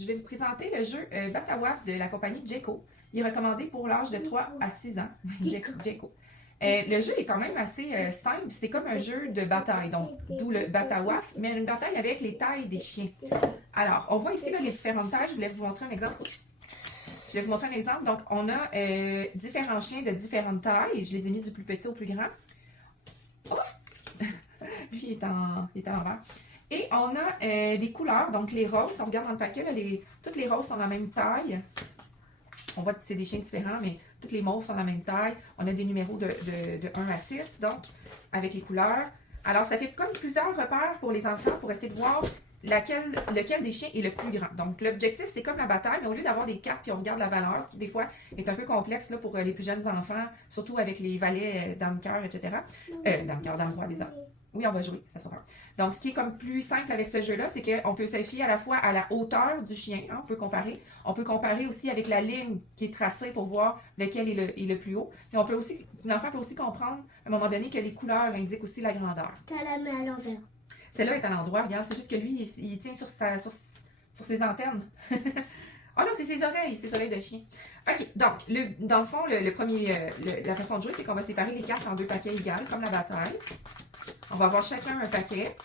je vais vous présenter le jeu Batawaf de la compagnie Jayco. Il est recommandé pour l'âge de 3 à 6 ans. Jayco. Le jeu est quand même assez simple. C'est comme un jeu de bataille, donc d'où le Batawaf, mais une bataille avec les tailles des chiens. Alors, on voit ici là, les différentes tailles. Je voulais vous montrer un exemple. Je vais vous montrer un exemple. Donc, on a différents chiens de différentes tailles. Je les ai mis du plus petit au plus grand. Oh! Lui, il est à l'envers. Et on a des couleurs, donc les roses, si on regarde dans le paquet, là, toutes les roses sont de la même taille. On voit que c'est des chiens différents, mais toutes les mauves sont de la même taille. On a des numéros de 1 à 6, donc, avec les couleurs. Alors, ça fait comme plusieurs repères pour les enfants pour essayer de voir lequel des chiens est le plus grand. Donc, l'objectif, c'est comme la bataille, mais au lieu d'avoir des cartes puis on regarde la valeur, ce qui des fois est un peu complexe là, pour les plus jeunes enfants, surtout avec les valets, dame-cœur, etc. Dame-cœur, dame-roi, des hommes. Oui, on va jouer, ça sera bien. Donc, ce qui est comme plus simple avec ce jeu-là, c'est qu'on peut se fier à la fois à la hauteur du chien, hein, on peut comparer. On peut comparer aussi avec la ligne qui est tracée pour voir lequel est le plus haut. Puis l'enfant peut aussi comprendre à un moment donné que les couleurs indiquent aussi la grandeur. T'as la main à l'envers. Celle-là est à l'endroit, regarde, c'est juste que lui, il tient sur ses antennes. Oh non, c'est ses oreilles de chien. OK, donc, dans le fond, la façon de jouer, c'est qu'on va séparer les cartes en 2 paquets égaux, comme la bataille. On va avoir chacun un paquet.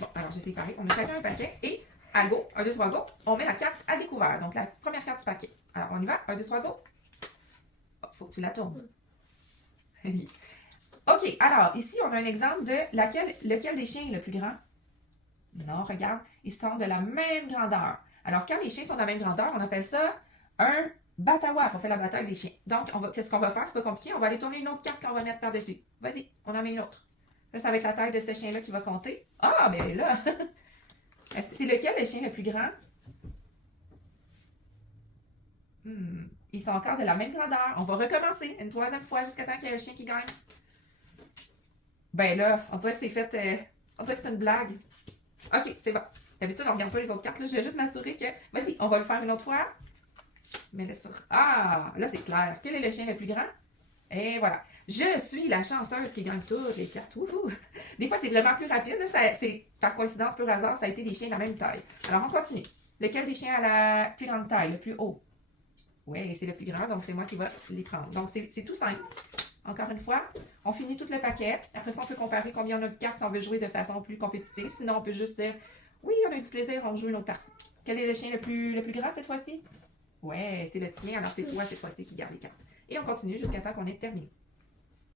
Bon, alors j'ai séparé. On a chacun un paquet. Et à go, 1, 2, 3, go, on met la carte à découvert. Donc la première carte du paquet. Alors on y va. 1, 2, 3, go. Oh, faut que tu la tournes. OK, alors ici on a un exemple de lequel des chiens est le plus grand. Non, regarde, ils sont de la même grandeur. Alors quand les chiens sont de la même grandeur, on appelle ça un Batawaf, on fait la bataille des chiens. Donc, qu'est-ce qu'on va faire? C'est pas compliqué. On va aller tourner une autre carte qu'on va mettre par-dessus. Vas-y, on en met une autre. Là, ça va être la taille de ce chien-là qui va compter. Ah, ben là! C'est lequel le chien le plus grand? Ils sont encore de la même grandeur. On va recommencer une 3e fois jusqu'à temps qu'il y ait un chien qui gagne. Ben là, on dirait que c'est fait... on dirait que c'est une blague. OK, c'est bon. D'habitude, on regarde pas les autres cartes. Là. Je vais juste m'assurer que... Vas-y, on va le faire une autre fois. Mais là, ah, là, c'est clair. Quel est le chien le plus grand? Et voilà. Je suis la chanceuse qui gagne toutes les cartes. Ouhou. Des fois, c'est vraiment plus rapide. C'est par coïncidence, pur hasard, ça a été des chiens de la même taille. Alors, on continue. Lequel des chiens a la plus grande taille, le plus haut? Oui, c'est le plus grand, donc c'est moi qui vais les prendre. Donc, c'est tout simple. Encore une fois, on finit tout le paquet. Après ça, on peut comparer combien on a de cartes si on veut jouer de façon plus compétitive. Sinon, on peut juste dire, oui, on a eu du plaisir, on joue une autre partie. Quel est le chien le plus grand cette fois-ci? Ouais, c'est le tien, alors c'est toi cette fois-ci qui garde les cartes. Et on continue jusqu'à temps qu'on ait terminé.